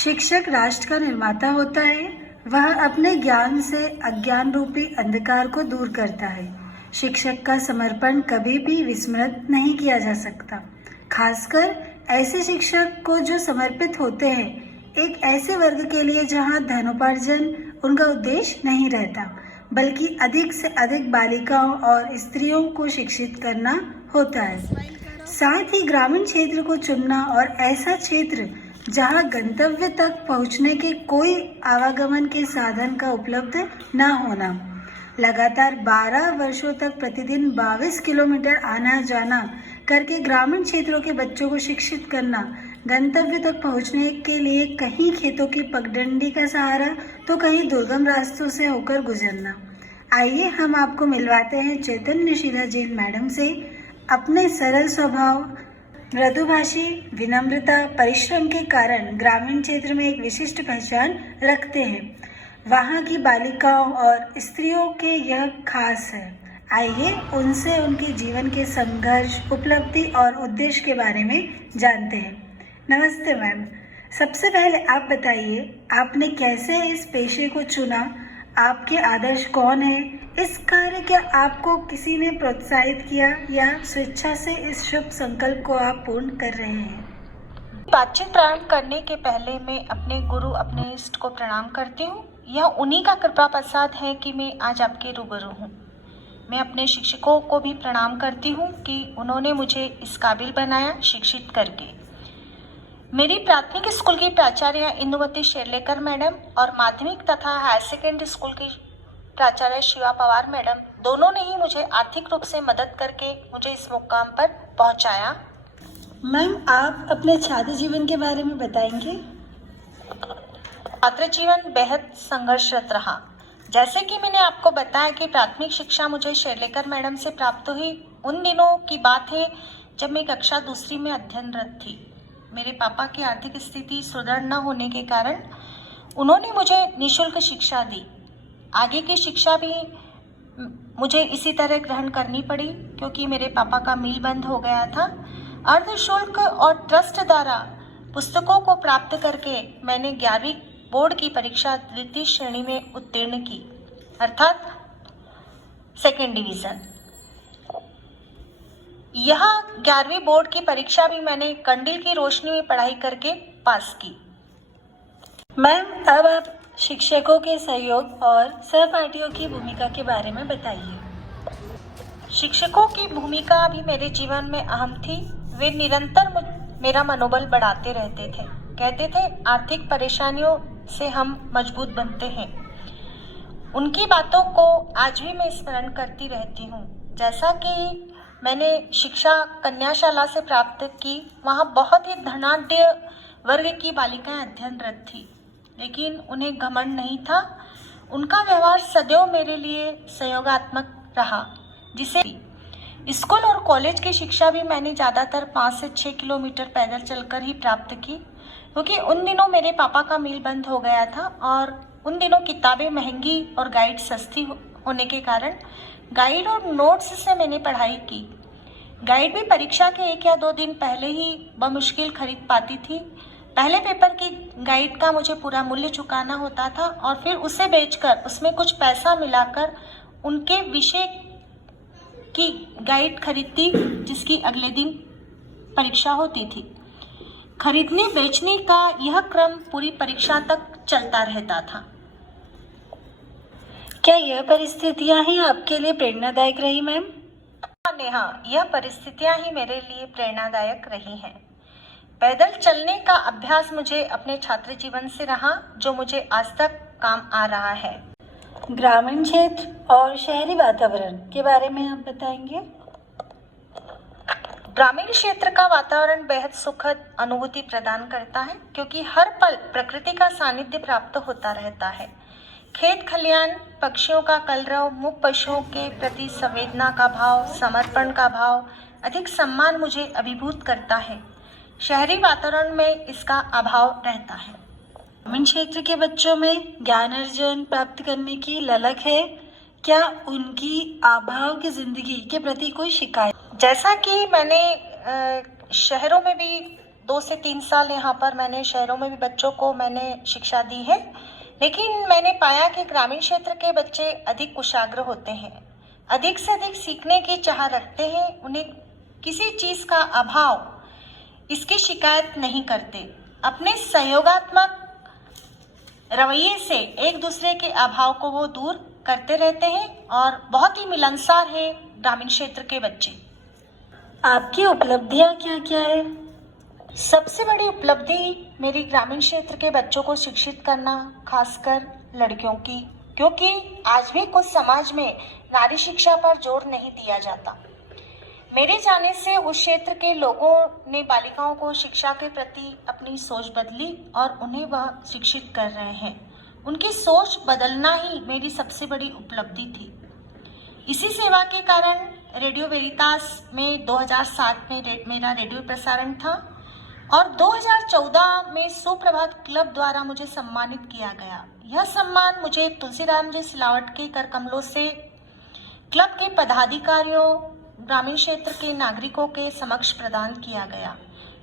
शिक्षक राष्ट्र का निर्माता होता है। वह अपने ज्ञान से अज्ञान रूपी अंधकार को दूर करता है। शिक्षक का समर्पण कभी भी विस्मृत नहीं किया जा सकता, खासकर ऐसे शिक्षक को जो समर्पित होते हैं एक ऐसे वर्ग के लिए जहां धनोपार्जन उनका उद्देश्य नहीं रहता, बल्कि अधिक से अधिक बालिकाओं और स्त्रियों को शिक्षित करना होता है। साथ ही ग्रामीण क्षेत्र को चुनना और ऐसा क्षेत्र जहां गंतव्य तक पहुंचने के कोई आवागमन के साधन का उपलब्ध न होना, लगातार 12 वर्षों तक प्रतिदिन 22 किलोमीटर आना जाना करके ग्रामीण क्षेत्रों के बच्चों को शिक्षित करना, गंतव्य तक पहुंचने के लिए कहीं खेतों की पगडंडी का सहारा तो कहीं दुर्गम रास्तों से होकर गुजरना। आइए हम आपको मिलवाते हैं चैतन्यशीला जैन मैडम से। अपने सरल स्वभाव, मृदुभाषी, विनम्रता, परिश्रम के कारण ग्रामीण क्षेत्र में एक विशिष्ट पहचान रखते हैं। वहाँ की बालिकाओं और स्त्रियों के यह खास है। आइए उनसे उनके जीवन के संघर्ष, उपलब्धि और उद्देश्य के बारे में जानते हैं। नमस्ते मैम, सबसे पहले आप बताइए आपने कैसे इस पेशे को चुना, आपके आदर्श कौन है, इस कार्य क्या आपको किसी ने प्रोत्साहित किया या स्वेच्छा से इस शुभ संकल्प को आप पूर्ण कर रहे हैं? बातचीत प्रारंभ करने के पहले मैं अपने गुरु, अपने इष्ट को प्रणाम करती हूँ। यह उन्हीं का कृपा प्रसाद है कि मैं आज आपके रूबरू हूँ। मैं अपने शिक्षकों को भी प्रणाम करती हूँ कि उन्होंने मुझे इस काबिल बनाया, शिक्षित करके। मेरी प्राथमिक स्कूल की प्राचार्य इंदुमती शेरलेकर मैडम और माध्यमिक तथा हायर सेकेंडरी स्कूल की प्राचार्य शिवा पवार मैडम, दोनों ने ही मुझे आर्थिक रूप से मदद करके मुझे इस मुकाम पर पहुंचाया। मैम, आप अपने छात्र जीवन के बारे में बताएंगे? छात्र जीवन बेहद संघर्षरत रहा। जैसे कि मैंने आपको बताया कि प्राथमिक शिक्षा मुझे शेरलेकर मैडम से प्राप्त हुई। उन दिनों की बात है जब मैं कक्षा दूसरी में अध्ययनरत थी। मेरे पापा की आर्थिक स्थिति सुदृढ़ न होने के कारण उन्होंने मुझे निःशुल्क शिक्षा दी। आगे की शिक्षा भी मुझे इसी तरह ग्रहण करनी पड़ी क्योंकि मेरे पापा का मिल बंद हो गया था। अर्धशुल्क और ट्रस्ट द्वारा पुस्तकों को प्राप्त करके मैंने 11वीं बोर्ड की परीक्षा द्वितीय श्रेणी में उत्तीर्ण की, अर्थात सेकेंड डिवीजन। यह 11वीं बोर्ड की परीक्षा भी मैंने कंडील की रोशनी में पढ़ाई करके पास की। मैम, अब आप शिक्षकों के सहयोग और सहपाठियों की भूमिका के बारे में बताइए। शिक्षकों की भूमिका भी मेरे जीवन में अहम थी। वे निरंतर मेरा मनोबल बढ़ाते रहते थे। कहते थे आर्थिक परेशानियों से हम मजबूत बनते हैं। उनकी बातों को आज भी मैं स्मरण करती रहती हूँ। जैसा कि मैंने शिक्षा कन्याशाला से प्राप्त की, वहाँ बहुत ही धनाढ्य वर्ग की बालिकाएं अध्ययनरत थी, लेकिन उन्हें घमंड नहीं था। उनका व्यवहार सदैव मेरे लिए सहयोगात्मक रहा। जिसे स्कूल और कॉलेज की शिक्षा भी मैंने ज़्यादातर 5 से 6 किलोमीटर पैदल चलकर ही प्राप्त की, क्योंकि उन दिनों मेरे पापा का मिल बंद हो गया था और उन दिनों किताबें महंगी और गाइड सस्ती होने के कारण गाइड और नोट्स से मैंने पढ़ाई की। गाइड भी परीक्षा के 1 या 2 दिन पहले ही बमुश्किल खरीद पाती थी। पहले पेपर की गाइड का मुझे पूरा मूल्य चुकाना होता था और फिर उसे बेचकर उसमें कुछ पैसा मिलाकर उनके विषय की गाइड खरीदती, जिसकी अगले दिन परीक्षा होती थी। खरीदने बेचने का यह क्रम पूरी परीक्षा तक चलता रहता था। क्या यह परिस्थितियां ही आपके लिए प्रेरणादायक रही मैम? नेहा, यह परिस्थितियां ही मेरे लिए प्रेरणादायक रही हैं। पैदल चलने का अभ्यास मुझे अपने छात्र जीवन से रहा, जो मुझे आज तक काम आ रहा है। ग्रामीण क्षेत्र और शहरी वातावरण के बारे में आप बताएंगे? ग्रामीण क्षेत्र का वातावरण बेहद सुखद अनुभूति प्रदान करता है, क्योंकि हर पल प्रकृति का सानिध्य प्राप्त होता रहता है। खेत खलियान, पक्षियों का कलरव, मूक पशुओं के प्रति संवेदना का भाव, समर्पण का भाव, अधिक सम्मान मुझे अभिभूत करता है। शहरी वातावरण में इसका अभाव रहता है। ग्रामीण क्षेत्र के बच्चों में ज्ञान अर्जन प्राप्त करने की ललक है। क्या उनकी अभाव की जिंदगी के प्रति कोई शिकायत? जैसा कि मैंने शहरों में भी 2 से 3 साल यहाँ पर मैंने शहरों में भी बच्चों को मैंने शिक्षा दी है, लेकिन मैंने पाया कि ग्रामीण क्षेत्र के बच्चे अधिक कुशाग्र होते हैं, अधिक से अधिक सीखने की चाह रखते हैं। उन्हें किसी चीज़ का अभाव इसकी शिकायत नहीं करते। अपने सहयोगात्मक रवैये से एक दूसरे के अभाव को वो दूर करते रहते हैं और बहुत ही मिलनसार है ग्रामीण क्षेत्र के बच्चे। आपकी उपलब्धियाँ क्या क्या है? सबसे बड़ी उपलब्धि मेरी ग्रामीण क्षेत्र के बच्चों को शिक्षित करना, खासकर लड़कियों की, क्योंकि आज भी कुछ समाज में नारी शिक्षा पर जोर नहीं दिया जाता। मेरे जाने से उस क्षेत्र के लोगों ने बालिकाओं को शिक्षा के प्रति अपनी सोच बदली और उन्हें वह शिक्षित कर रहे हैं। उनकी सोच बदलना ही मेरी सबसे बड़ी उपलब्धि थी। इसी सेवा के कारण रेडियो वेरितास में 2007 में मेरा रेडियो प्रसारण था और 2014 में सुप्रभात क्लब द्वारा मुझे सम्मानित किया गया। यह सम्मान मुझे तुलसीराम जी सिलावट के कर कमलों से क्लब के पदाधिकारियों, ग्रामीण क्षेत्र के नागरिकों के समक्ष प्रदान किया गया।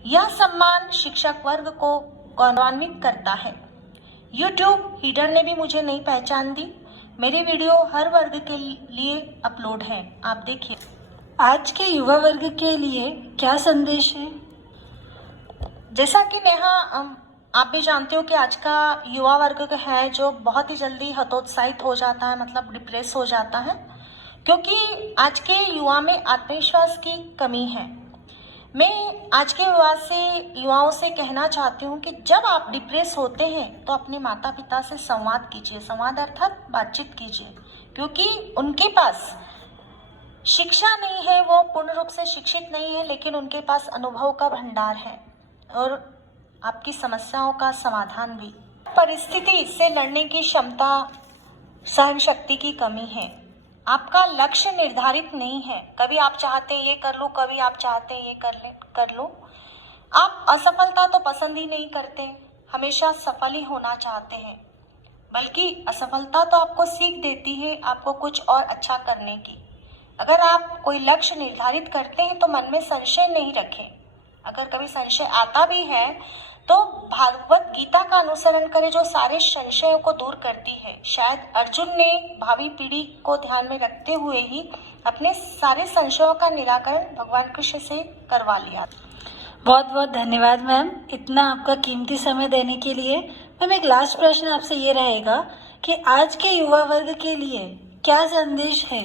यह सम्मान शिक्षक वर्ग को गौरवान्वित करता है। यूट्यूब हीडर ने भी मुझे नई पहचान दी। मेरे वीडियो हर वर्ग के लिए अपलोड है, आप देखिए। आज के युवा वर्ग के लिए क्या संदेश है? जैसा कि नेहा, आप भी जानते हो कि आज का युवा वर्ग है जो बहुत ही जल्दी हतोत्साहित हो जाता है, मतलब डिप्रेस हो जाता है, क्योंकि आज के युवा में आत्मविश्वास की कमी है। मैं आज के युवाओं से कहना चाहती हूँ कि जब आप डिप्रेस होते हैं तो अपने माता पिता से संवाद कीजिए। संवाद अर्थात बातचीत कीजिए, क्योंकि उनके पास शिक्षा नहीं है, वो पूर्ण रूप से शिक्षित नहीं है, लेकिन उनके पास अनुभव का भंडार है और आपकी समस्याओं का समाधान भी। परिस्थिति से लड़ने की क्षमता, सहन शक्ति की कमी है। आपका लक्ष्य निर्धारित नहीं है। कभी आप चाहते ये कर लूं, कभी आप चाहते ये कर लूं। आप असफलता तो पसंद ही नहीं करते, हमेशा सफल ही होना चाहते हैं। बल्कि असफलता तो आपको सीख देती है आपको कुछ और अच्छा करने की। अगर आप कोई लक्ष्य निर्धारित करते हैं तो मन में संशय नहीं रखें। अगर कभी संशय आता भी है तो भागवत गीता का अनुसरण करें, जो सारे संशयों को दूर करती है। शायद अर्जुन ने भावी पीढ़ी को ध्यान में रखते हुए ही अपने सारे संशयों का निराकरण भगवान कृष्ण से करवा लिया। बहुत बहुत धन्यवाद मैम, इतना आपका कीमती समय देने के लिए। मैम, एक लास्ट प्रश्न आपसे ये रहेगा कि आज के युवा वर्ग के लिए क्या संदेश है?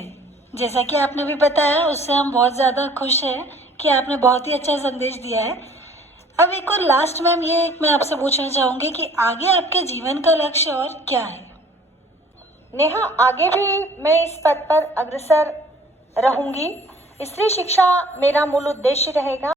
जैसा कि आपने भी बताया, उससे हम बहुत ज़्यादा खुश हैं कि आपने बहुत ही अच्छा संदेश दिया है। अब एक और लास्ट मैम, ये मैं आपसे पूछना चाहूँगी कि आगे आपके जीवन का लक्ष्य और क्या है? नेहा, आगे भी मैं इस पद पर अग्रसर रहूंगी। स्त्री शिक्षा मेरा मूल उद्देश्य रहेगा।